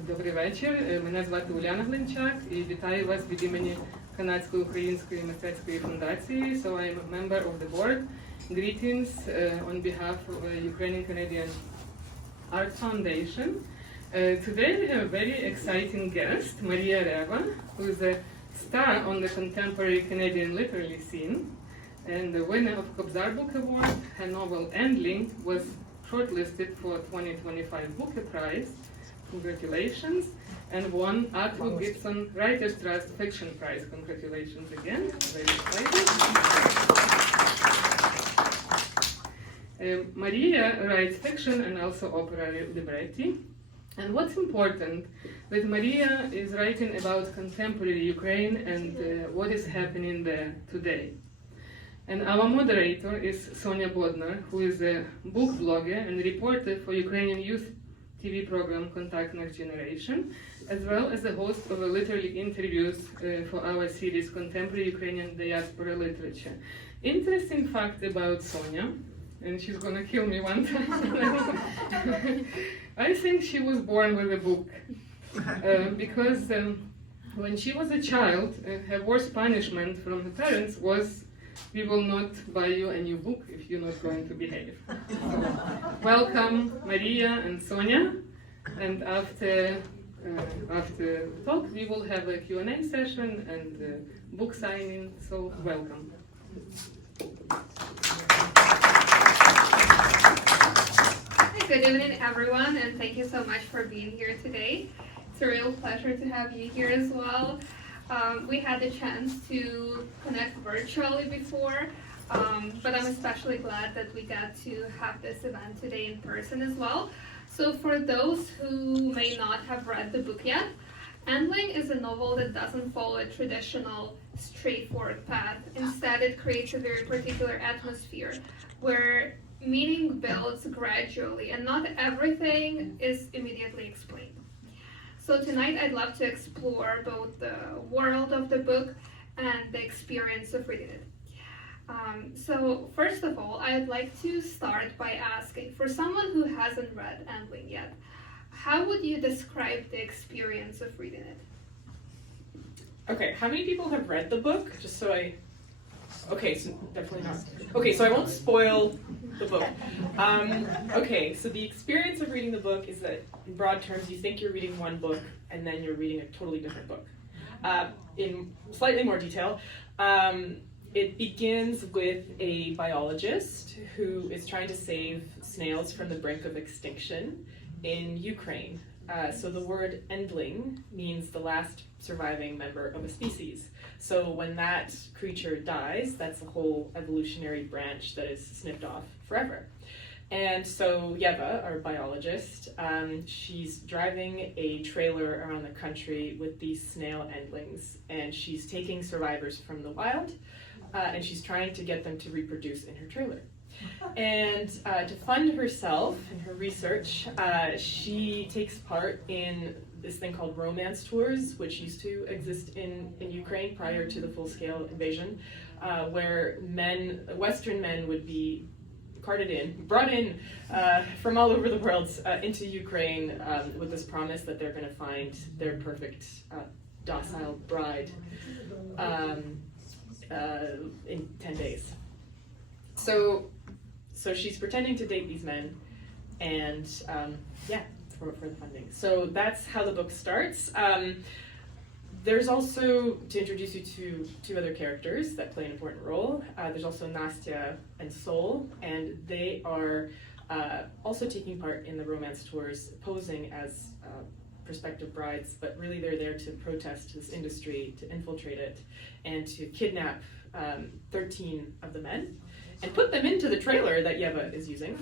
Добрий вечір. Мене звати Uliana Hlynchak і вітаю вас від імені Канадсько-Української мистецької фундації. So I'm a member of the board. Greetings on behalf of Ukrainian Canadian Art Foundation. Today we have a very exciting guest, Maria Reva, who is a star on the contemporary Canadian literary scene and the winner of Kobzar Book Award. Her novel Endling was shortlisted for 2025 Booker Prize. Congratulations. And won Atwood Gibson Writers Trust Fiction Prize. Congratulations again. Very excited. Maria writes fiction and also opera libretti. And what's important, that Maria is writing about contemporary Ukraine and what is happening there today. And our moderator is Sonia Bodnar, who is a book blogger and reporter for Ukrainian youth TV program KONTAKT Next Generation, as well as the host of literary interviews for our series Contemporary Ukrainian Diaspora Literature. Interesting fact about Sonia, and she's gonna kill me one time. I think she was born with a book, because when she was a child, her worst punishment from her parents was, we will not buy you a new book if you're not going to behave. So, welcome Maria and Sonia, and after the talk we will have a Q&A session and book signing, so welcome. Good evening everyone, and thank you so much for being here today. It's a real pleasure to have you here as well. We had the chance to connect virtually before, but I'm especially glad that we got to have this event today in person as well. So for those who may not have read the book yet, Endling is a novel that doesn't follow a traditional, straightforward path. Instead, it creates a very particular atmosphere where meaning builds gradually and not everything is immediately explained. So tonight I'd love to explore both the world of the book and the experience of reading it. So first of all, I'd like to start by asking, for someone who hasn't read Endling yet, how would you describe the experience of reading it? Okay, how many people have read the book? Just so I... Okay, so definitely not. Okay, so I won't spoil the book. Okay, so the experience of reading the book is that, in broad terms, you think you're reading one book, and then you're reading a totally different book. In slightly more detail, it begins with a biologist who is trying to save snails from the brink of extinction in Ukraine. So the word Endling means the last surviving member of a species. So when that creature dies, that's a whole evolutionary branch that is snipped off forever. And so Reva, our biologist, she's driving a trailer around the country with these snail endlings, and she's taking survivors from the wild, and she's trying to get them to reproduce in her trailer. And to fund herself and her research, she takes part in this thing called romance tours, which used to exist in Ukraine prior to the full-scale invasion, where Western men would be brought in from all over the world into Ukraine with this promise that they're going to find their perfect docile bride in 10 days. So she's pretending to date these men, and for the funding. So that's how the book starts. There's also, to introduce you to two other characters that play an important role, there's also Nastya and Sol, and they are also taking part in the romance tours, posing as prospective brides, but really they're there to protest this industry, to infiltrate it, and to kidnap 13 of the men, and put them into the trailer that Reva is using,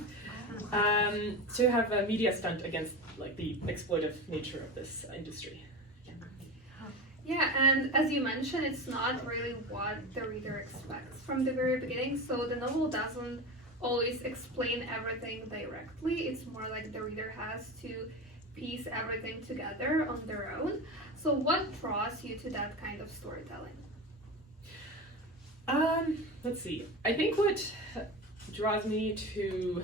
to have a media stunt against the exploitive nature of this industry. Yeah, and as you mentioned, it's not really what the reader expects from the very beginning, so the novel doesn't always explain everything directly. It's more like the reader has to piece everything together on their own. So what draws you to that kind of storytelling? Let's see. I think what draws me to...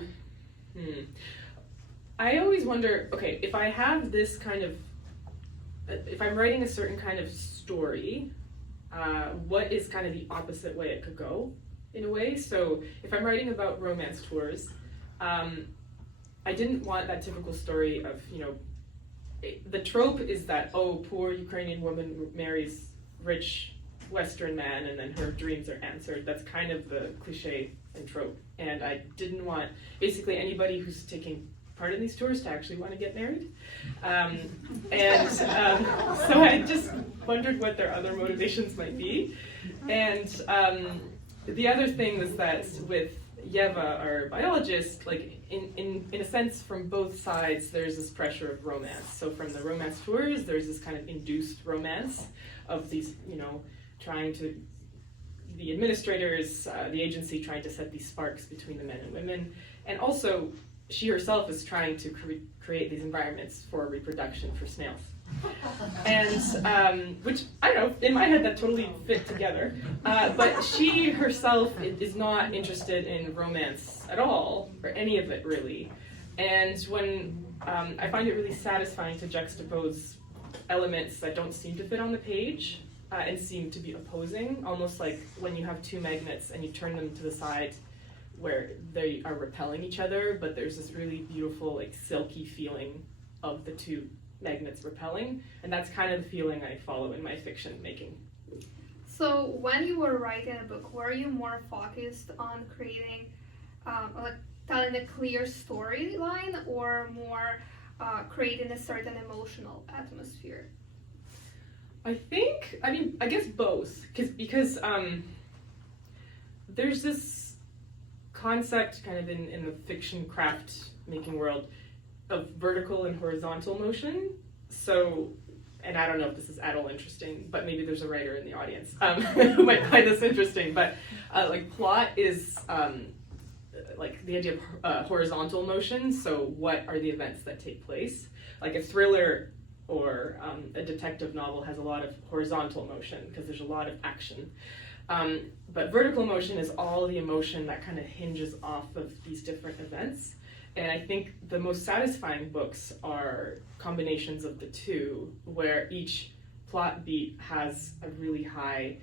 I always wonder, okay, if I have this kind of if I'm writing a certain kind of story, what is kind of the opposite way it could go, in a way. So if I'm writing about romance tours, I didn't want that typical story of, the trope is that, oh, poor Ukrainian woman marries rich Western man and then her dreams are answered. That's kind of the cliche and trope. And I didn't want basically anybody who's taking part in these tours to actually want to get married. So I just wondered what their other motivations might be. And the other thing was that with Reva, our biologist, like in a sense from both sides there's this pressure of romance. So from the romance tours there's this kind of induced romance of these, trying to, the administrators, the agency trying to set these sparks between the men and women. And also she herself is trying to create these environments for reproduction for snails. And, which, I don't know, in my head that totally fit together. But she herself is not interested in romance at all, or any of it really. And when, I find it really satisfying to juxtapose elements that don't seem to fit on the page, and seem to be opposing, almost like when you have two magnets and you turn them to the side where they are repelling each other, but there's this really beautiful, like, silky feeling of the two magnets repelling, and that's kind of the feeling I follow in my fiction making. So when you were writing a book, were you more focused on creating, like telling a clear storyline, or more creating a certain emotional atmosphere? I guess both, because there's this concept kind of in the fiction craft making world of vertical and horizontal motion. So, and I don't know if this is at all interesting, but maybe there's a writer in the audience who might find this interesting, but like plot is like the idea of horizontal motion. So what are the events that take place? Like a thriller or a detective novel has a lot of horizontal motion because there's a lot of action. But vertical motion is all the emotion that kind of hinges off of these different events. And I think the most satisfying books are combinations of the two, where each plot beat has a really high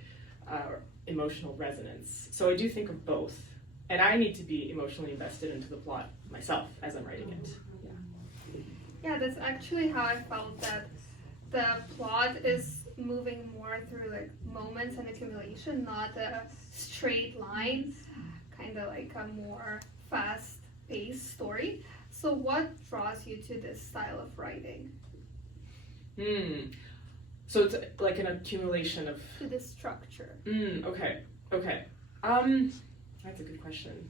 emotional resonance. So I do think of both. And I need to be emotionally invested into the plot myself as I'm writing it. Yeah, that's actually how I felt, that the plot is moving more through like moments and accumulation, not a straight line, kind of like a more fast-paced story. So what draws you to this style of writing? So it's like an accumulation of... To the structure. Okay. That's a good question.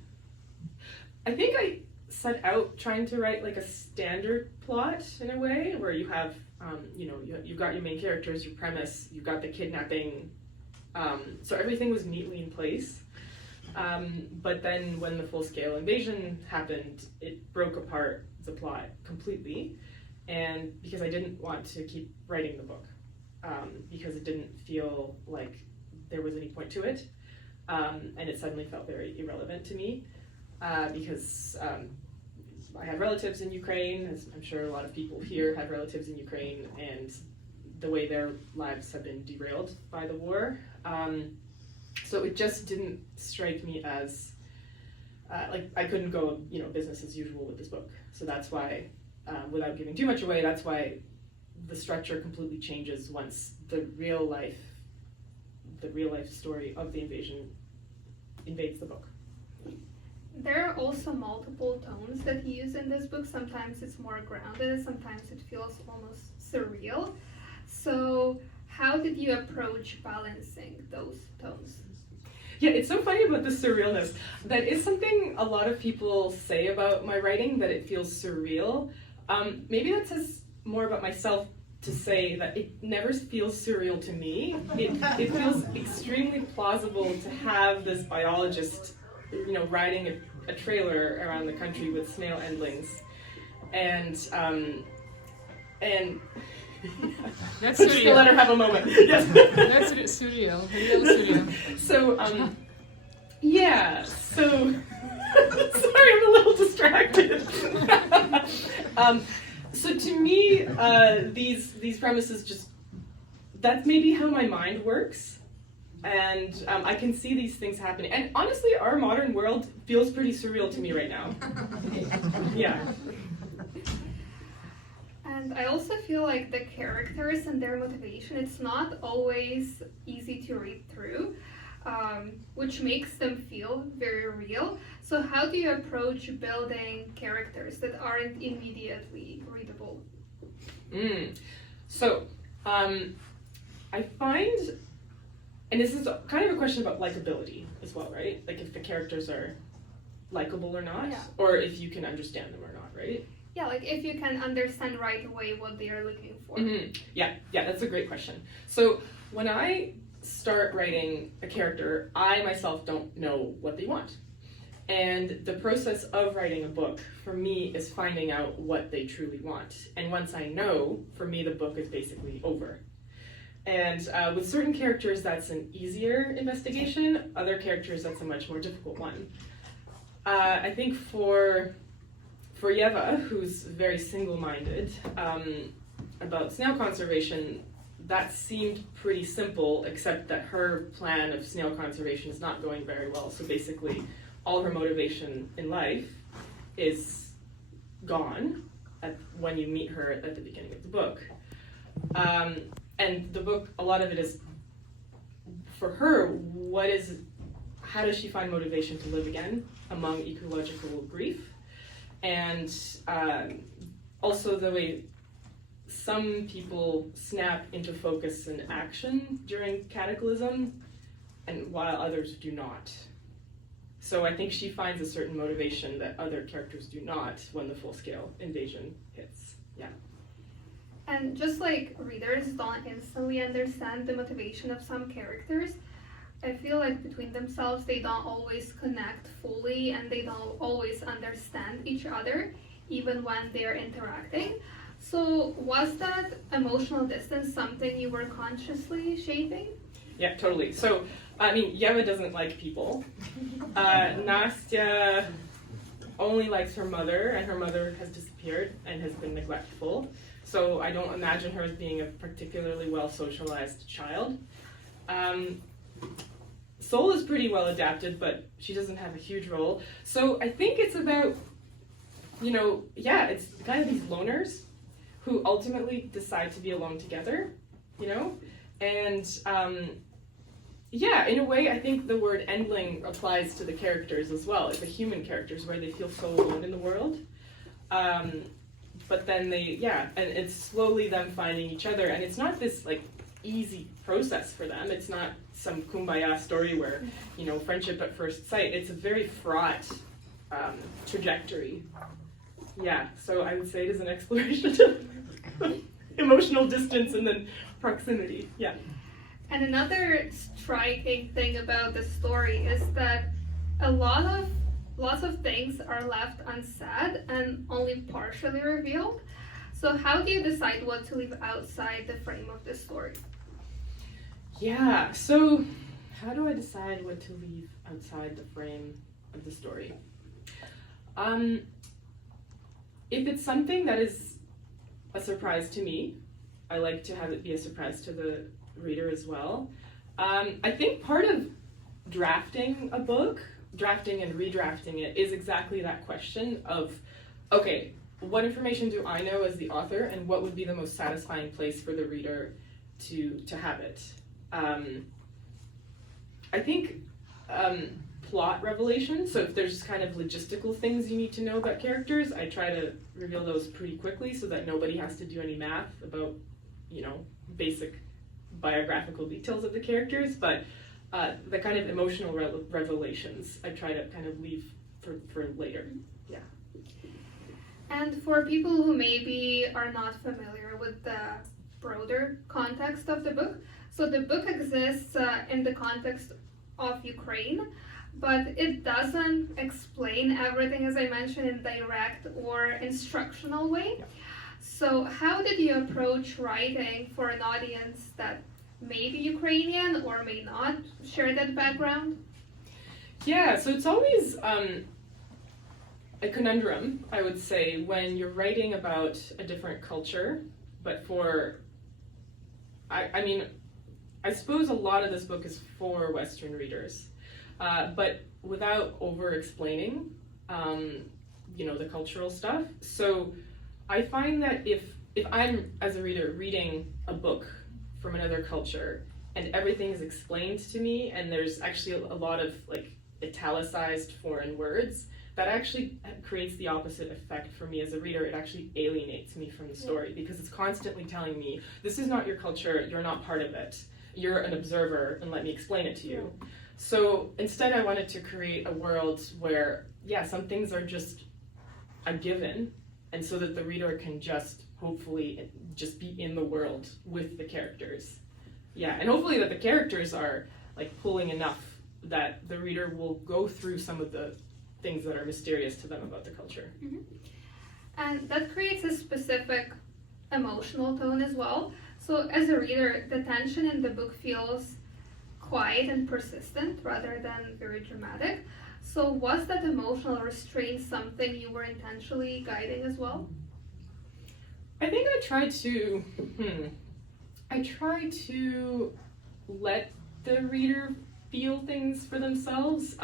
I think I set out trying to write like a standard plot in a way, where you have, you've got your main characters, your premise, you've got the kidnapping, so everything was neatly in place. But then when the full-scale invasion happened, it broke apart the plot completely, and because I didn't want to keep writing the book, because it didn't feel like there was any point to it, and it suddenly felt very irrelevant to me, because I have relatives in Ukraine, as I'm sure a lot of people here have relatives in Ukraine, and the way their lives have been derailed by the war. So it just didn't strike me as, like, I couldn't go, business as usual with this book. So that's why, without giving too much away, that's why the structure completely changes once the real life story of the invasion invades the book. There are also multiple tones that you use in this book. Sometimes it's more grounded, sometimes it feels almost surreal. So how did you approach balancing those tones? Yeah, it's so funny about the surrealness. That is something a lot of people say about my writing, that it feels surreal. Maybe that says more about myself to say that it never feels surreal to me. It feels extremely plausible to have this biologist, riding a trailer around the country with snail endlings, and That's just surreal. let her have a moment. Yes. That's surreal, real surreal. So, yeah, so, sorry, I'm a little distracted. So to me, these premises just, that's maybe how my mind works. And I can see these things happening. And honestly, our modern world feels pretty surreal to me right now. Yeah. And I also feel like the characters and their motivation, it's not always easy to read through, which makes them feel very real. So how do you approach building characters that aren't immediately readable? So I find, and this is kind of a question about likability as well, right? Like if the characters are likable or not, Yeah. or if you can understand them or not, right? Yeah, like if you can understand right away what they are looking for. Yeah, that's a great question. So when I start writing a character, I myself don't know what they want. And the process of writing a book, for me, is finding out what they truly want. And once I know, for me, the book is basically over. And with certain characters, that's an easier investigation. Other characters, that's a much more difficult one. I think for Reva, who's very single-minded about snail conservation, that seemed pretty simple, except that her plan of snail conservation is not going very well. So basically, all her motivation in life is gone when you meet her at the beginning of the book. And the book, a lot of it is, for her, how does she find motivation to live again among ecological grief? And also the way some people snap into focus and action during cataclysm, and while others do not. So I think she finds a certain motivation that other characters do not when the full-scale invasion hits. Yeah. And just like readers don't instantly understand the motivation of some characters, I feel like between themselves they don't always connect fully and they don't always understand each other, even when they're interacting. So was that emotional distance something you were consciously shaping? Yeah, totally. So, I mean, Yeva doesn't like people. Nastya only likes her mother, and her mother has disappeared and has been neglectful. So I don't imagine her as being a particularly well-socialized child. Sol is pretty well adapted, but she doesn't have a huge role. So I think it's about, it's kind of these loners who ultimately decide to be alone together, And in a way, I think the word Endling applies to the characters as well, like the human characters, where they feel so alone in the world. But then and it's slowly them finding each other, and it's not this like easy process for them. It's not some kumbaya story where, friendship at first sight. It's a very fraught trajectory. Yeah, so I would say it is an exploration of emotional distance and then proximity. Yeah. And another striking thing about the story is that lots of things are left unsaid and only partially revealed. So how do you decide what to leave outside the frame of the story? Yeah, so how do I decide what to leave outside the frame of the story? If it's something that is a surprise to me, I like to have it be a surprise to the reader as well. I think part of drafting a book, drafting and redrafting it, is exactly that question of, okay, what information do I know as the author, and what would be the most satisfying place for the reader to have it? I think plot revelation, so if there's kind of logistical things you need to know about characters, I try to reveal those pretty quickly so that nobody has to do any math about, basic biographical details of the characters, but the kind of emotional revelations I try to kind of leave for later. Yeah. And for people who maybe are not familiar with the broader context of the book, so the book exists in the context of Ukraine, but it doesn't explain everything, as I mentioned, in direct or instructional way. Yeah. So how did you approach writing for an audience that may be Ukrainian or may not share that background? Yeah, so it's always, a conundrum, I would say, when you're writing about a different culture, but for, I mean, I suppose a lot of this book is for Western readers, but without over-explaining, you know, the cultural stuff. So I find that if I'm, as a reader, reading a book from another culture, and everything is explained to me, and there's actually a lot of like italicized foreign words, that actually creates the opposite effect for me as a reader. It actually alienates me from the story, because it's constantly telling me, this is not your culture, you're not part of it, you're an observer, and let me explain it to you. So instead I wanted to create a world where, yeah, some things are just a given, and so that the reader can just hopefully just be in the world with the characters. Yeah, and hopefully that the characters are like pulling enough that the reader will go through some of the things that are mysterious to them about the culture. Mm-hmm. And that creates a specific emotional tone as well. So as a reader, the tension in the book feels quiet and persistent rather than very dramatic. So was that emotional restraint something you were intentionally guiding as well? I think I try to let the reader feel things for themselves.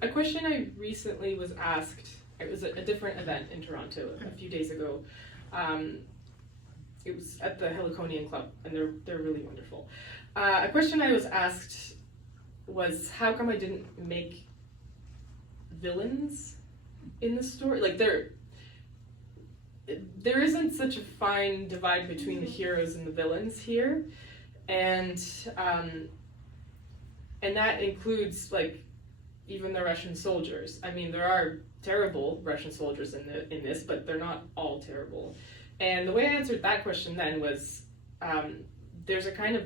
A question I recently was asked, it was a different event in Toronto a few days ago. It was at the Hlynchak Club, and they're really wonderful. A question I was asked was, how come I didn't make villains in the story? Like there isn't such a fine divide between the heroes and the villains here, and that includes like even the Russian soldiers. I mean, there are terrible Russian soldiers in this, but they're not all terrible. And the way I answered that question then was, there's a kind of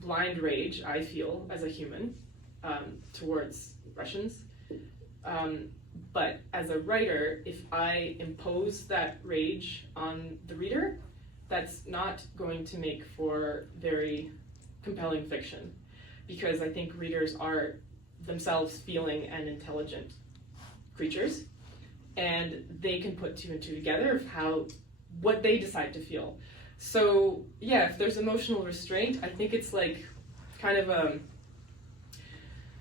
blind rage I feel as a human towards Russians. But as a writer, if I impose that rage on the reader, that's not going to make for very compelling fiction, because I think readers are themselves feeling and intelligent creatures, and they can put two and two together of what they decide to feel. So yeah, if there's emotional restraint, I think it's like kind of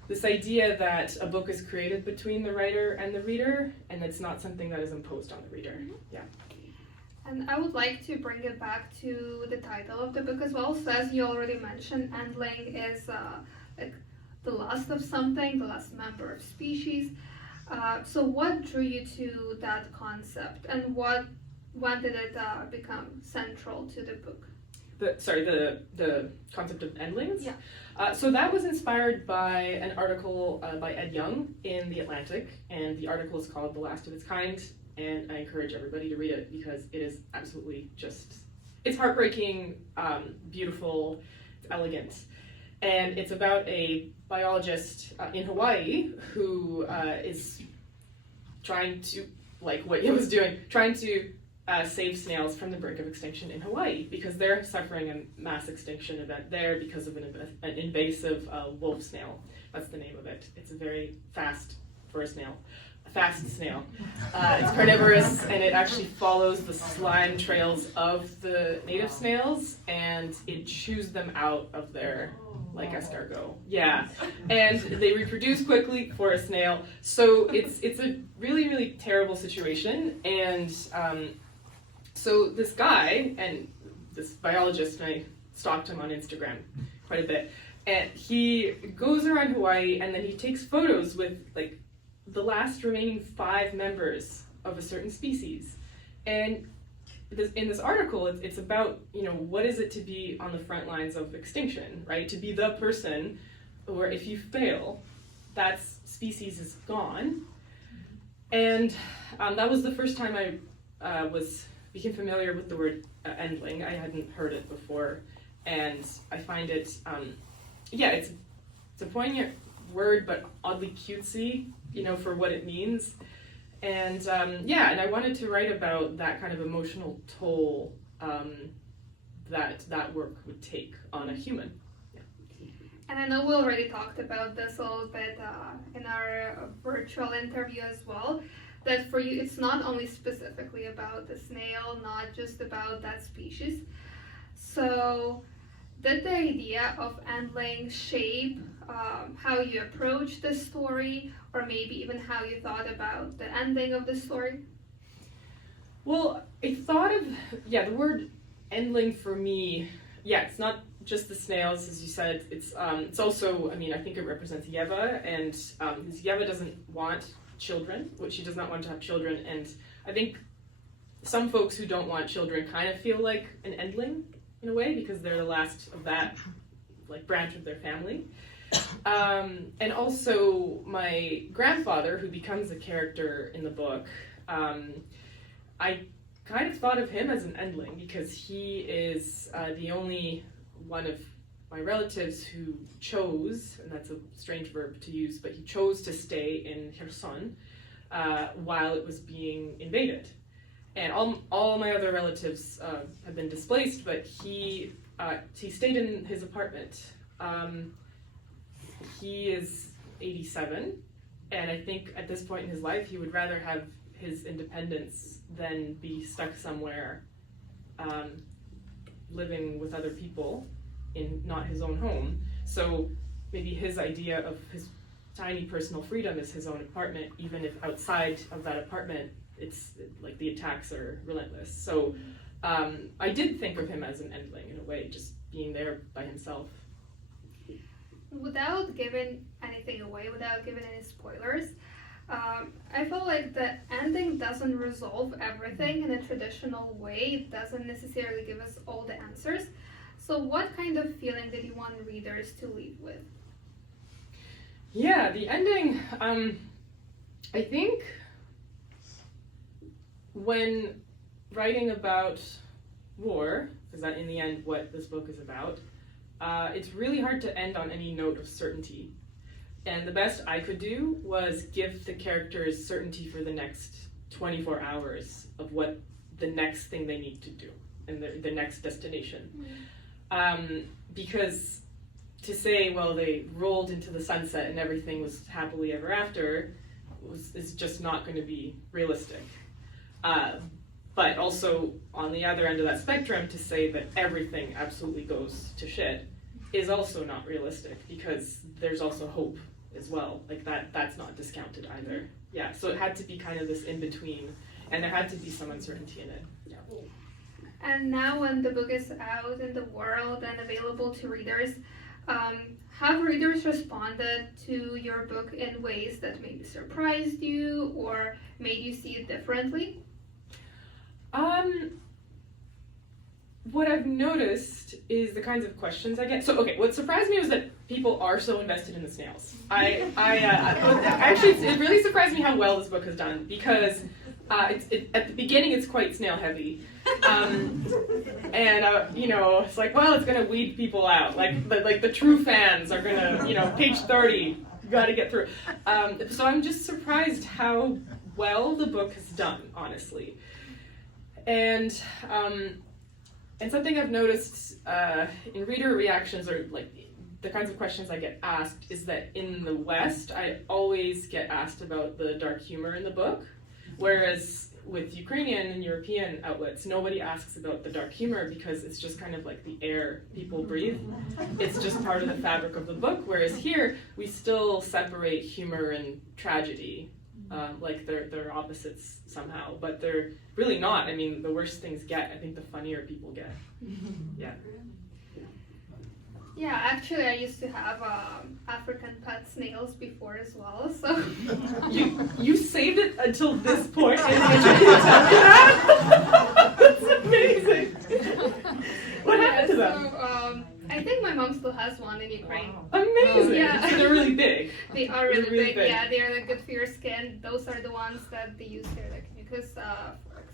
this idea that a book is created between the writer and the reader, and it's not something that is imposed on the reader. Yeah. And I would like to bring it back to the title of the book as well. So as you already mentioned, Endling is like the last of something, the last member of species. So what drew you to that concept, and when did it become central to the book? The concept of endlings? Yeah. So that was inspired by an article by Ed Young in The Atlantic, and the article is called The Last of Its Kind, and I encourage everybody to read it because it is absolutely it's heartbreaking, beautiful, it's elegant. And it's about a biologist in Hawaii who is trying to, like what he was doing, trying to save snails from the brink of extinction in Hawaii, because they're suffering a mass extinction event there because of an invasive wolf snail. That's the name of it. It's a very fast snail. It's carnivorous, and it actually follows the slime trails of the native snails, and it chews them out of their like escargot. Yeah, and they reproduce quickly for a snail. So it's a really, really terrible situation, and so this guy, and this biologist, and I stalked him on Instagram quite a bit, and he goes around Hawaii, and then he takes photos with like the last remaining 5 members of a certain species. And in this article, it's about, what is it to be on the front lines of extinction, right? To be the person where if you fail, that species is gone. And that was the first time I became familiar with the word endling. I hadn't heard it before. And I find it, it's a poignant word, but oddly cutesy, for what it means. And and I wanted to write about that kind of emotional toll that work would take on a human. Yeah. And I know we already talked about this a little bit in our virtual interview as well, that for you it's not only specifically about the snail, not just about that species. So did the idea of Endling shape how you approach the story, or maybe even how you thought about the ending of the story? Well, I thought of, the word Endling for me, it's not just the snails, as you said, it's also, I mean, I think it represents Reva, and Reva doesn't want children, she does not want to have children, and I think some folks who don't want children kind of feel like an Endling, in a way, because they're the last of that branch of their family. And also my grandfather, who becomes a character in the book, I kind of thought of him as an Endling because he is the only one of my relatives who chose, and that's a strange verb to use, but he chose to stay in Kherson while it was being invaded. And all my other relatives have been displaced, but he stayed in his apartment. He is 87, and I think at this point in his life he would rather have his independence than be stuck somewhere living with other people in not his own home. So maybe his idea of his tiny personal freedom is his own apartment, even if outside of that apartment it's like the attacks are relentless. So I did think of him as an Endling in a way, just being there by himself. Without giving anything away, without giving any spoilers, I feel like the ending doesn't resolve everything in a traditional way. It doesn't necessarily give us all the answers. So what kind of feeling did you want readers to leave with? Yeah, the ending, I think when writing about war, because that in the end what this book is about, it's really hard to end on any note of certainty. And the best I could do was give the characters certainty for the next 24 hours of what the next thing they need to do and the next destination. Because to say, well, they rolled into the sunset and everything was happily ever after is just not going to be realistic. But also, on the other end of that spectrum, to say that everything absolutely goes to shit is also not realistic, because there's also hope as well. Like that's not discounted either. Yeah, so it had to be kind of this in-between, and there had to be some uncertainty in it. Yeah. And now when the book is out in the world and available to readers, have readers responded to your book in ways that maybe surprised you or made you see it differently? What I've noticed is the kinds of questions I get. So, okay, what surprised me was that people are so invested in the snails. Actually, it really surprised me how well this book has done, because at the beginning it's quite snail heavy, it's like, well, it's gonna weed people out. Like the true fans are gonna, page 30, you got to get through. So I'm just surprised how well the book has done, honestly. And something I've noticed in reader reactions, or like the kinds of questions I get asked, is that in the West, I always get asked about the dark humor in the book, whereas with Ukrainian and European outlets, nobody asks about the dark humor because it's just kind of like the air people breathe. It's just part of the fabric of the book, whereas here, we still separate humor and tragedy. Like they're opposites somehow, but they're really not. I mean, the worse things get, I think the funnier people get. Yeah. Yeah, actually, I used to have African pet snails before as well. So you saved it until this point, and you tell me that? That's amazing. What happened to them? So, I think my mom still has one in Ukraine. Amazing. Yeah. So they're really big. They are really big. Yeah, they're like good for your skin. Those are the ones that they use here, like because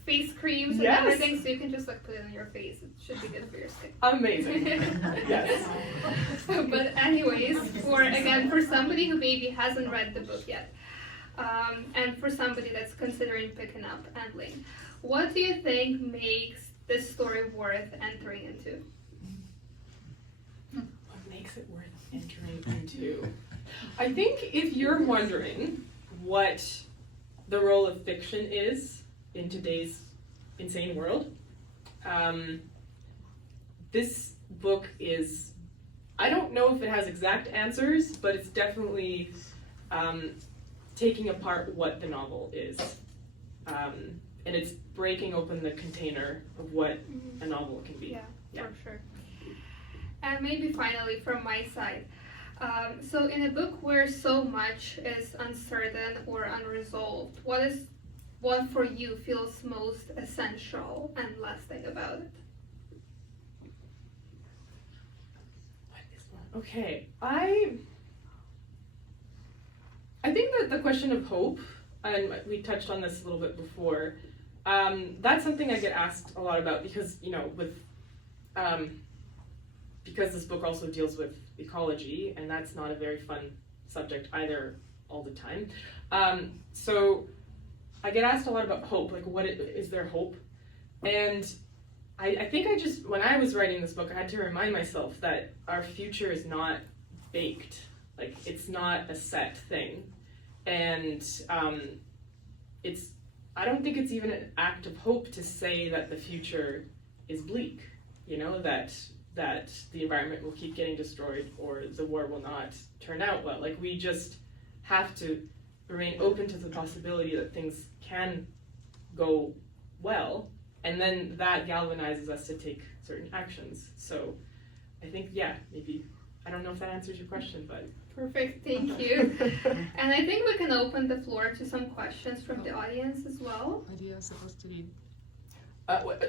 face creams and everything. So you can just like put it on your face. It should be good for your skin. Amazing. Yes. But anyways, for somebody who maybe hasn't read the book yet, and for somebody that's considering picking up Endling, what do you think makes this story worth entering into? Makes it worth entering into. I think if you're wondering what the role of fiction is in today's insane world. This book is, I don't know if it has exact answers, but it's definitely taking apart what the novel is. And it's breaking open the container of what a novel can be. Yeah, for sure. And maybe finally from my side, so in a book where so much is uncertain or unresolved, what for you feels most essential and lasting about it? Okay, I think that the question of hope, and we touched on this a little bit before, that's something I get asked a lot about because, you know, with because this book also deals with ecology, and that's not a very fun subject either all the time. So I get asked a lot about hope, like is there hope? And I think when I was writing this book, I had to remind myself that our future is not baked. Like, it's not a set thing. And I don't think it's even an act of hope to say that the future is bleak, you know, that the environment will keep getting destroyed or the war will not turn out well. Like, we just have to remain open to the possibility that things can go well, and then that galvanizes us to take certain actions. So I think, yeah, maybe, I don't know if that answers your question, but. Perfect, thank you. And I think we can open the floor to some questions from the audience as well. You were supposed to read.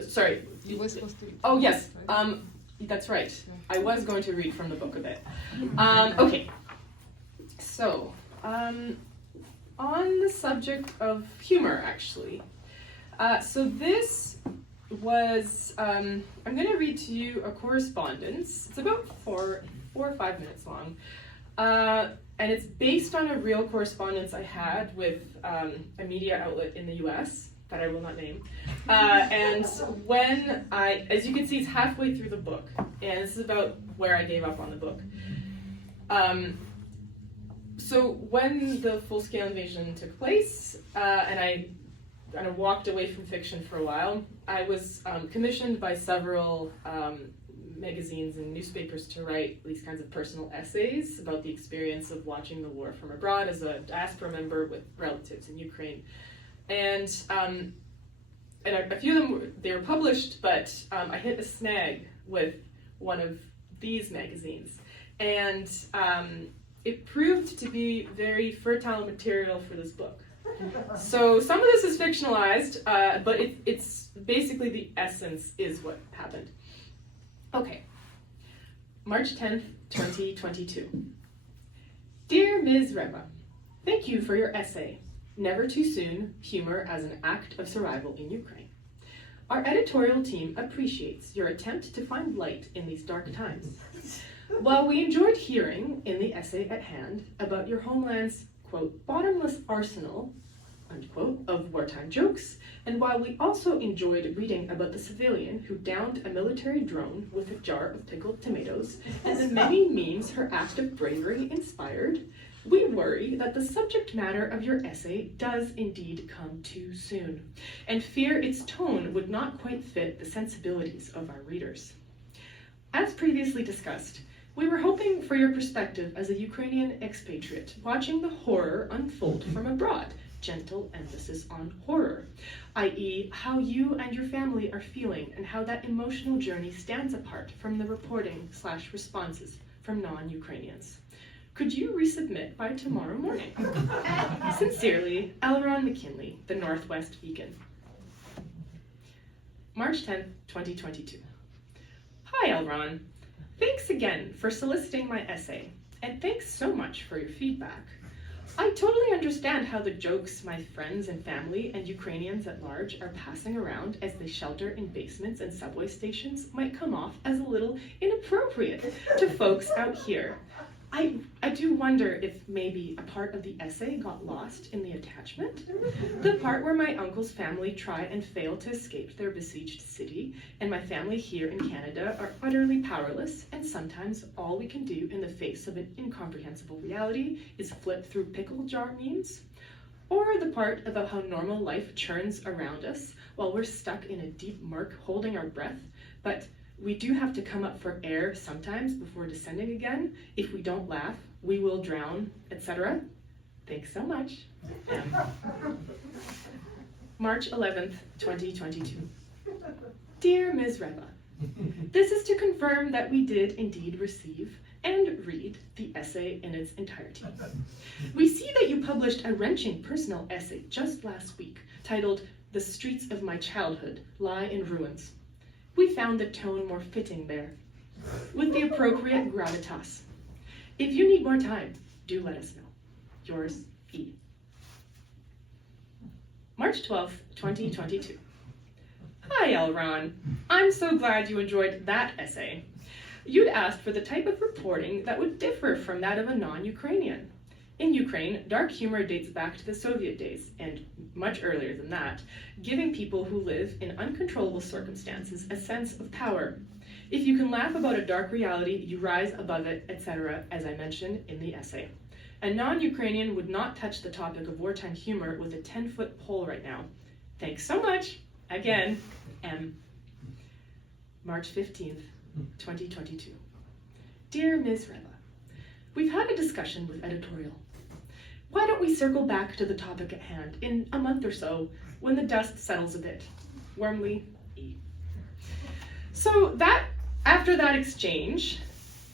Sorry. You were supposed to read. Oh, yes. Right? That's right. I was going to read from the book a bit. Okay. So, on the subject of humor, actually. So this was, I'm going to read to you a correspondence. It's about 4 or 5 minutes long. And it's based on a real correspondence I had with a media outlet in the US that I will not name. And when as you can see, it's halfway through the book, and this is about where I gave up on the book. So when the full-scale invasion took place, and I kind of walked away from fiction for a while, I was commissioned by several magazines and newspapers to write these kinds of personal essays about the experience of watching the war from abroad as a diaspora member with relatives in Ukraine. And a few of them, they were published, but I hit a snag with one of these magazines. And it proved to be very fertile material for this book. So some of this is fictionalized, but it's basically the essence is what happened. Okay, March 10th, 2022. Dear Ms. Reva, thank you for your essay, Never Too Soon, Humor as an Act of Survival in Ukraine. Our editorial team appreciates your attempt to find light in these dark times. While we enjoyed hearing in the essay at hand about your homeland's, quote, bottomless arsenal, unquote, of wartime jokes, and while we also enjoyed reading about the civilian who downed a military drone with a jar of pickled tomatoes and the many memes her act of bravery inspired, we worry that the subject matter of your essay does indeed come too soon, and fear its tone would not quite fit the sensibilities of our readers. As previously discussed, we were hoping for your perspective as a Ukrainian expatriate watching the horror unfold from abroad, gentle emphasis on horror, i.e. how you and your family are feeling and how that emotional journey stands apart from the reporting/responses from non-Ukrainians. Could you resubmit by tomorrow morning? Sincerely, Elron McKinley, the Northwest Beacon. March 10th, 2022. Hi, Elron. Thanks again for soliciting my essay, and thanks so much for your feedback. I totally understand how the jokes my friends and family and Ukrainians at large are passing around as they shelter in basements and subway stations might come off as a little inappropriate to folks out here. I do wonder if maybe a part of the essay got lost in the attachment. The part where my uncle's family try and fail to escape their besieged city, and my family here in Canada are utterly powerless, and sometimes all we can do in the face of an incomprehensible reality is flip through pickle jar memes. or the part about how normal life churns around us while we're stuck in a deep murk holding our breath, but we do have to come up for air sometimes before descending again. If we don't laugh, we will drown, etc. Thanks so much. March 11th, 2022. Dear Ms. Reva, this is to confirm that we did indeed receive and read the essay in its entirety. We see that you published a wrenching personal essay just last week titled "The Streets of My Childhood Lie in Ruins." We found the tone more fitting there, with the appropriate gravitas. If you need more time, do let us know. Yours, E. March 12th, 2022. Hi, Elron. I'm so glad you enjoyed that essay. You'd asked for the type of reporting that would differ from that of a non-Ukrainian. In Ukraine, dark humor dates back to the Soviet days, and much earlier than that, giving people who live in uncontrollable circumstances a sense of power. If you can laugh about a dark reality, you rise above it, etc., as I mentioned in the essay. A non-Ukrainian would not touch the topic of wartime humor with a 10-foot pole right now. Thanks so much. Again, M. March 15th, 2022. Dear Ms. Reva, we've had a discussion with editorial. Why don't we circle back to the topic at hand in a month or so when the dust settles a bit? Warmly, E. So after that exchange,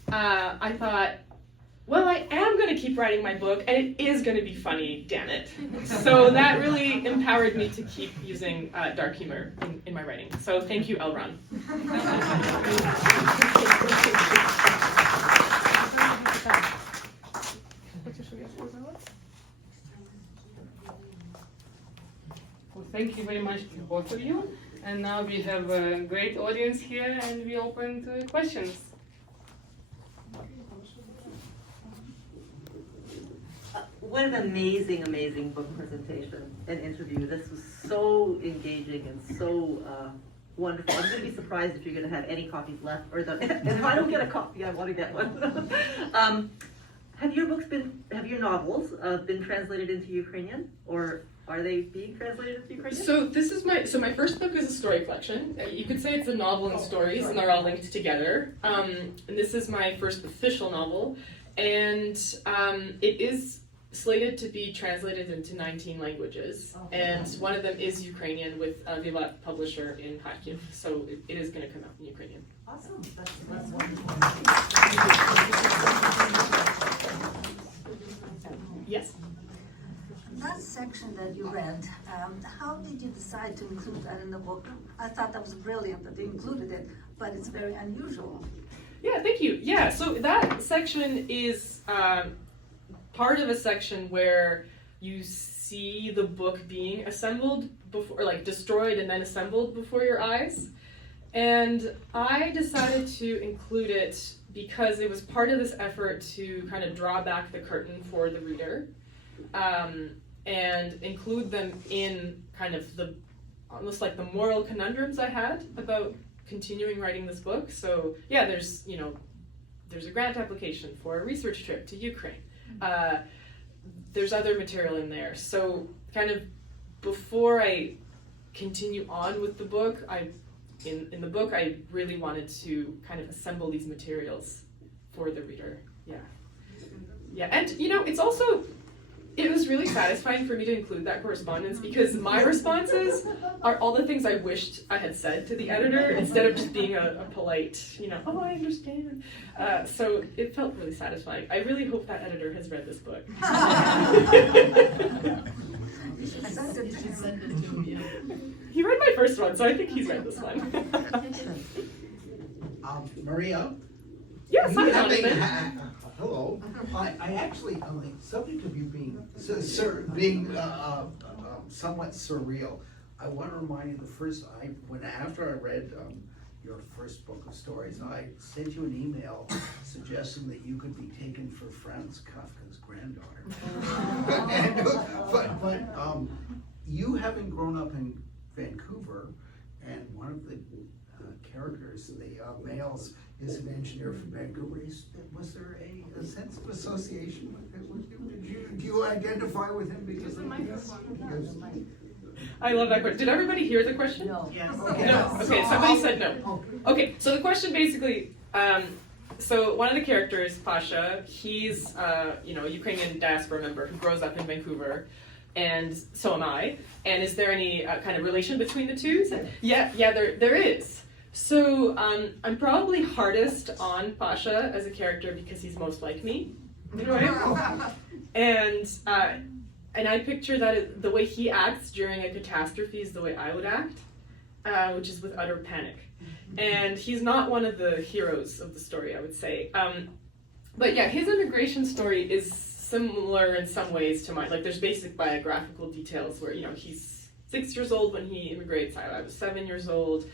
I thought, well, I am going to keep writing my book, and it is going to be funny, damn it. So that really empowered me to keep using dark humor in my writing. So thank you, Elron. Well, thank you very much to both of you. And now we have a great audience here, and we open to questions. What an amazing, amazing book presentation and interview. This was so engaging and so wonderful. I'm going to be surprised if you're going to have any copies left. And if I don't get a copy, I want to get one. Have your novels been translated into Ukrainian, or are they being translated into Ukrainian? So this is my first book is a story collection. You could say it's a novel and stories, and they're all linked together. And this is my first official novel, and it is slated to be translated into 19 languages, and one of them is Ukrainian with a Reva publisher in Kharkiv, so it is going to come out in Ukrainian. Awesome. That's wonderful. Yes? That section that you read, how did you decide to include that in the book? I thought that was brilliant that they included it, but it's very unusual. Yeah, thank you. Yeah, so that section is part of a section where you see the book being assembled before, like destroyed and then assembled before your eyes. And I decided to include it because it was part of this effort to kind of draw back the curtain for the reader, and include them in kind of almost like the moral conundrums I had about continuing writing this book. So yeah, there's a grant application for a research trip to Ukraine. There's other material in there. So kind of before I continue on with the book, in the book I really wanted to kind of assemble these materials for the reader. Yeah, and it was really satisfying for me to include that correspondence because my responses are all the things I wished I had said to the editor instead of just being a polite, oh, I understand. So it felt really satisfying. I really hope that editor has read this book. He read my first one, so I think he's read this one. Maria? Yes, hi, Jonathan. Hello. I actually, on the subject of you being somewhat surreal, I want to remind you after I read your first book of stories, I sent you an email suggesting that you could be taken for Franz Kafka's granddaughter. But you having grown up in Vancouver, and one of the characters, the males is an engineer from Vancouver. Was there a sense of association with him? Do you identify with him because of this? I love that question. Did everybody hear the question? No. Yes. Okay. No. Okay, somebody said no. Okay, so the question basically, so one of the characters, Pasha, he's a Ukrainian Diaspora member who grows up in Vancouver, and so am I. And is there any kind of relation between the two? Yeah, there is. So I'm probably hardest on Pasha as a character because he's most like me, in a way. And I picture that the way he acts during a catastrophe is the way I would act, which is with utter panic. And he's not one of the heroes of the story, I would say. But yeah, his immigration story is similar in some ways to mine. Like there's basic biographical details where, he's 6 years old when he immigrates. I was 7 years old.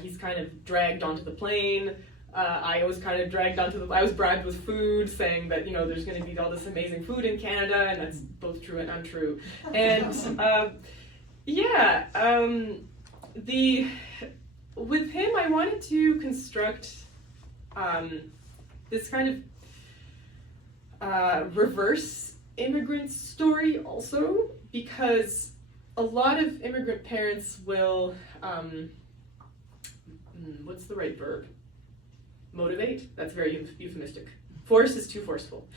He's kind of dragged onto the plane. I was kind of dragged onto I was bribed with food, saying that, there's going to be all this amazing food in Canada, and that's both true and untrue. And with him, I wanted to construct this kind of reverse immigrant story also, because a lot of immigrant parents will, what's the right verb? Motivate? That's very euphemistic. Force is too forceful.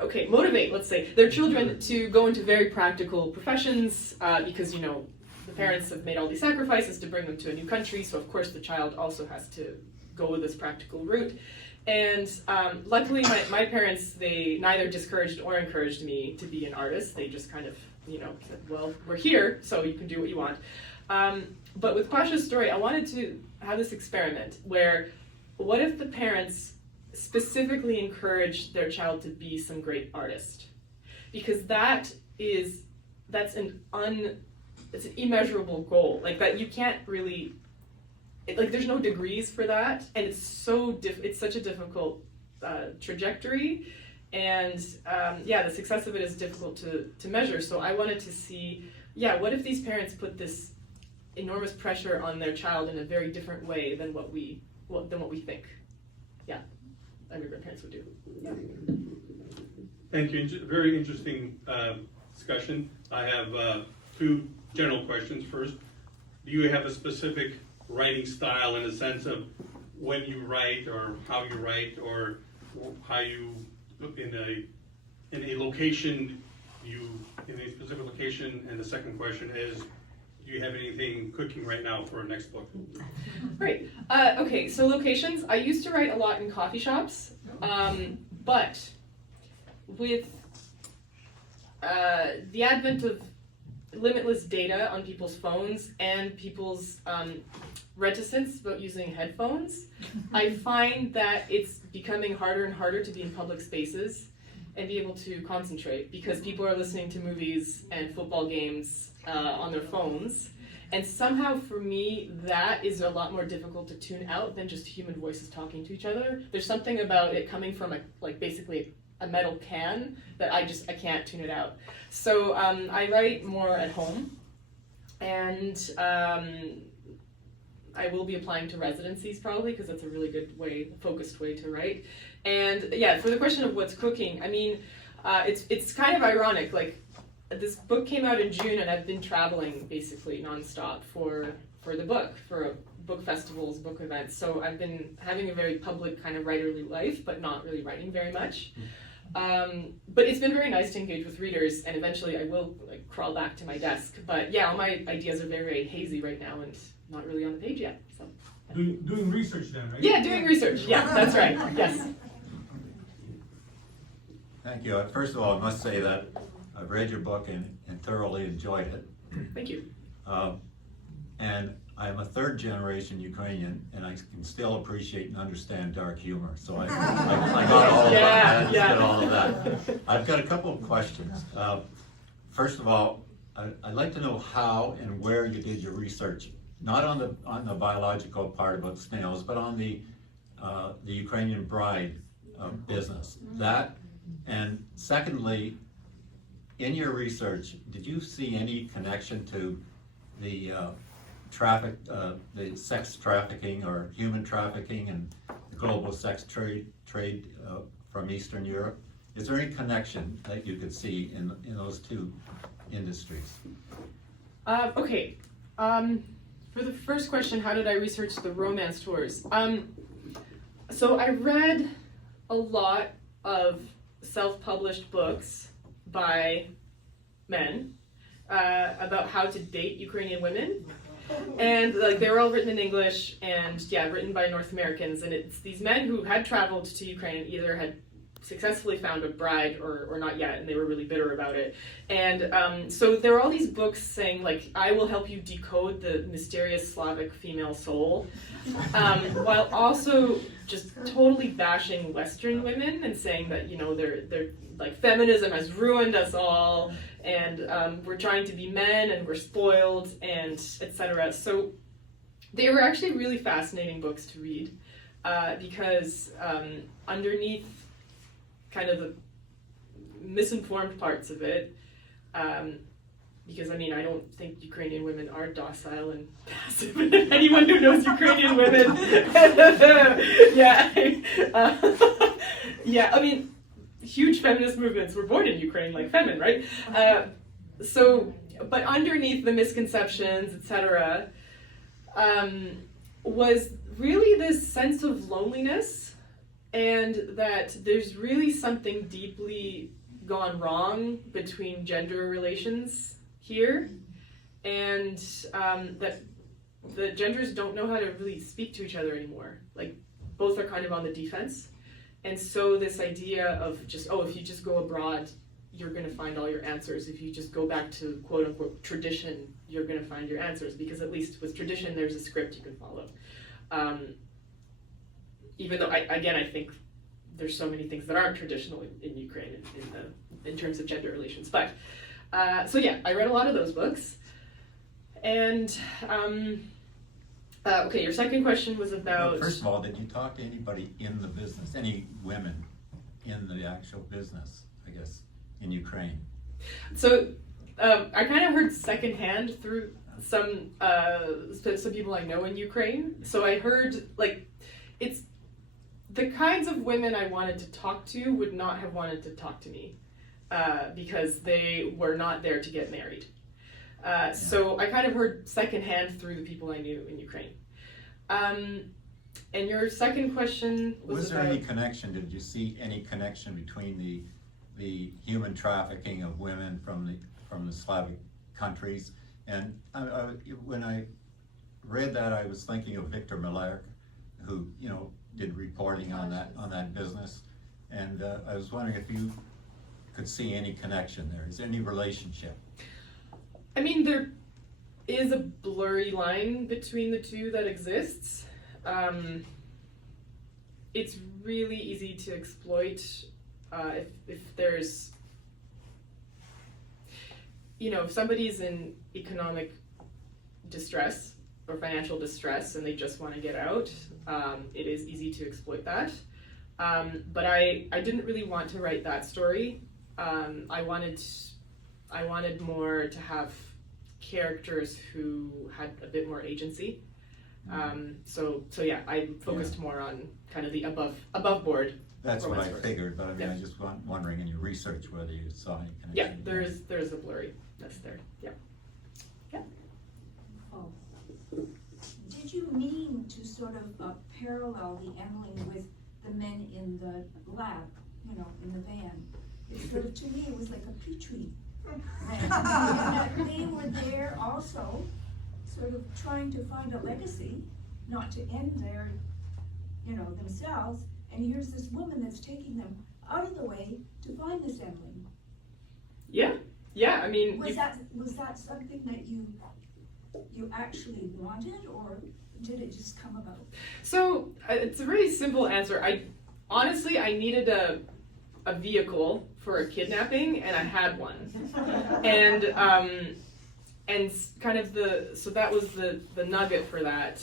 Okay, motivate, let's say, their children to go into very practical professions because, the parents have made all these sacrifices to bring them to a new country, so of course the child also has to go with this practical route. And luckily my parents, they neither discouraged or encouraged me to be an artist. They just kind of, said, well, we're here, so you can do what you want. But with Pasha's story, I wanted to have this experiment where, what if the parents specifically encourage their child to be some great artist? Because that's an immeasurable goal. Like that you can't really, there's no degrees for that, and it's such a difficult trajectory, and the success of it is difficult to measure. So I wanted to see, what if these parents put this enormous pressure on their child in a very different way than what we think. Immigrant parents would do. Thank you. Very interesting discussion. I have 2 general questions. First, do you have a specific writing style in the sense of when you write, or how you write, or how you in a location, in a specific location? And the second question is, do you have anything cooking right now for our next book? Right. Okay, so locations. I used to write a lot in coffee shops, but with the advent of limitless data on people's phones and people's reticence about using headphones, I find that it's becoming harder and harder to be in public spaces and be able to concentrate, because people are listening to movies and football games on their phones, and somehow for me that is a lot more difficult to tune out than just human voices talking to each other. There's something about it coming from basically a metal can that I can't tune it out. So I write more at home, and I will be applying to residencies probably, because that's a really good focused way to write. And for the question of what's cooking, I mean, it's kind of ironic. This book came out in June, and I've been traveling basically nonstop for the book, for book festivals, book events. So I've been having a very public kind of writerly life, but not really writing very much. But it's been very nice to engage with readers, and eventually I will crawl back to my desk. But all my ideas are very, very hazy right now and not really on the page yet. So doing research then, right? Yeah, doing research. Yeah, that's right. Yes. Thank you. First of all, I must say that I've read your book and thoroughly enjoyed it. Thank you. And I'm a 3rd generation Ukrainian, and I can still appreciate and understand dark humor. So I got all of that. I got all of that. I've got a couple of questions. First of all, I'd like to know how and where you did your research, not on the biological part about snails, but on the Ukrainian bride business. That, and secondly, in your research, did you see any connection to the the sex trafficking or human trafficking and the global sex trade from Eastern Europe. Is there any connection that you could see in those two industries? Okay. For the first question, how did I research the romance tours? So I read a lot of self-published books by men about how to date Ukrainian women. And like they were all written in English and written by North Americans. And it's these men who had traveled to Ukraine, either had successfully found a bride or not yet, and they were really bitter about it. And so there were all these books saying like, I will help you decode the mysterious Slavic female soul, while also just totally bashing Western women and saying that, you know, they're like feminism has ruined us all, and we're trying to be men and we're spoiled, and etc. So they were actually really fascinating books to read because underneath kind of the misinformed parts of it, because I mean, I don't think Ukrainian women are docile and passive. Anyone who knows Ukrainian women, I mean, huge feminist movements were born in Ukraine, like Femin, right? But underneath the misconceptions, etc., was really this sense of loneliness, and that there's really something deeply gone wrong between gender relations here, and that the genders don't know how to really speak to each other anymore. Like, both are kind of on the defense. And so this idea of just, if you just go abroad, you're going to find all your answers. If you just go back to quote-unquote tradition, you're going to find your answers, because at least with tradition, there's a script you can follow. Even though, I think there's so many things that aren't traditional in Ukraine in terms of gender relations. But, so yeah, I read a lot of those books. And, okay, your second question was about... Well, first of all, did you talk to anybody in the business, any women in the actual business, I guess, in Ukraine? So, I kind of heard secondhand through some people I know in Ukraine. So I heard, like, it's the kinds of women I wanted to talk to would not have wanted to talk to me because they were not there to get married. So I kind of heard secondhand through the people I knew in Ukraine. And your second question was there any connection? Did you see any connection between the human trafficking of women from the Slavic countries? And when I read that, I was thinking of Victor Miller, who did reporting on that business, and I was wondering if you could see any connection there. Is there any relationship? I mean, there is a blurry line between the two that exists. It's really easy to exploit if there's, if somebody's in economic distress or financial distress and they just want to get out, it is easy to exploit that. But I didn't really want to write that story. I wanted more to have characters who had a bit more agency. So yeah, I focused more on kind of the above board. That's what I figured, but I mean, I just wondering in your research whether you saw any connection. Yeah, there's a blurriness there. Yeah. Oh. Did you mean to sort of parallel the Endling with the men in the lab, in the van? It sort of, to me, it was like a petri. And they were there also, sort of trying to find a legacy, not to end their, themselves. And here's this woman that's taking them out of the way to find this Endling. Yeah. I mean, was that something that you actually wanted, or did it just come about? So it's a really simple answer. Honestly, I needed a vehicle for a kidnapping, and I had one. And kind of so that was the nugget for that.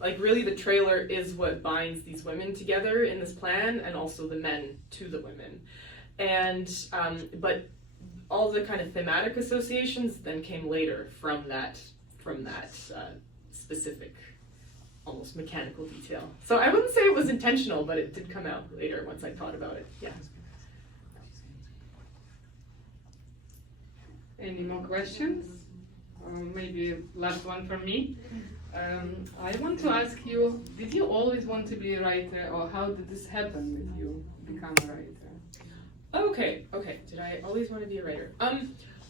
Like, really, the trailer is what binds these women together in this plan, and also the men to the women. And but all the kind of thematic associations then came later from that specific almost mechanical detail. So I wouldn't say it was intentional, but it did come out later once I thought about it. Yeah. Any more questions? Maybe last one from me. I want to ask you, did you always want to be a writer, or how did this happen with you become a writer? Okay. Did I always want to be a writer?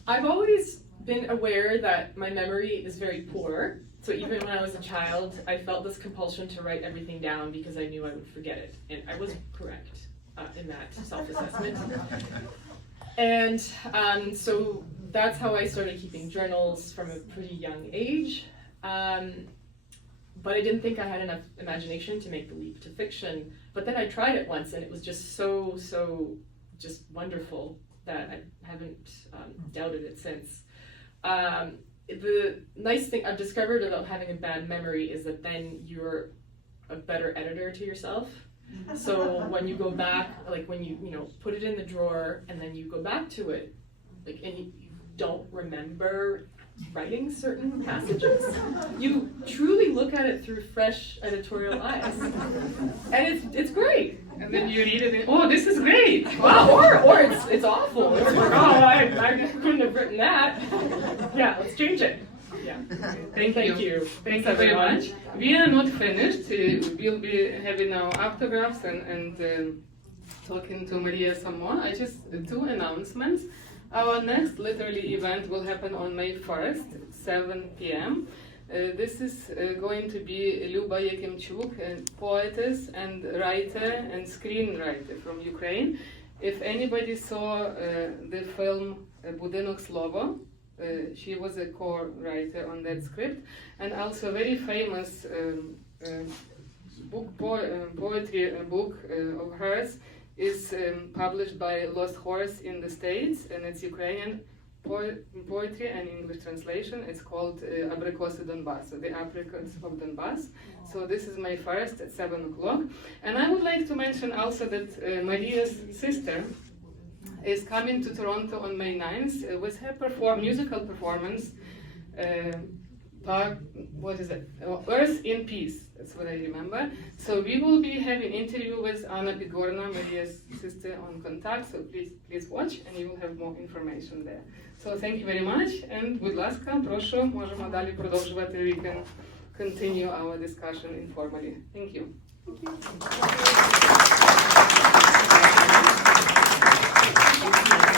I've always been aware that my memory is very poor. So even when I was a child, I felt this compulsion to write everything down because I knew I would forget it. And I was correct in that self-assessment. And so that's how I started keeping journals from a pretty young age. But I didn't think I had enough imagination to make the leap to fiction. But then I tried it once, and it was just so just wonderful that I haven't doubted it since. The nice thing I've discovered about having a bad memory is that then you're a better editor to yourself. So when you go back, like when you put it in the drawer and then you go back to it, like and you don't remember writing certain passages, you truly look at it through fresh editorial eyes, and it's great. And then you read it and, oh, this is great! Wow, or it's awful. It's like, oh, I couldn't have written that. Yeah, let's change it. Yeah. Thank you. Thank you very much. We are not finished. We'll be having now autographs and talking to Maria some more. I just two announcements. Our next literary event will happen on May 1st, 7 p.m. This is going to be Luba Yakimchuk, a poetess and writer and screenwriter from Ukraine. If anybody saw the film Budynok Slovo, she was a co-writer on that script, and also a very famous poetry book of hers is published by Lost Horse in the States, and it's Ukrainian poetry and English translation. It's called Abrikosy Donbass, the apricots of Donbass. So this is May 1st at 7 o'clock. And I would like to mention also that Maria's sister is coming to Toronto on May 9th with her musical performance, Earth in Peace, that's what I remember. So we will be having an interview with Anna Pigorna, Maria's sister, on KONTAKT, so please watch and you will have more information there. So thank you very much, and будь ласка, прошу, можемо далі продовжувати, we can continue our discussion informally. Thank you. Thank you.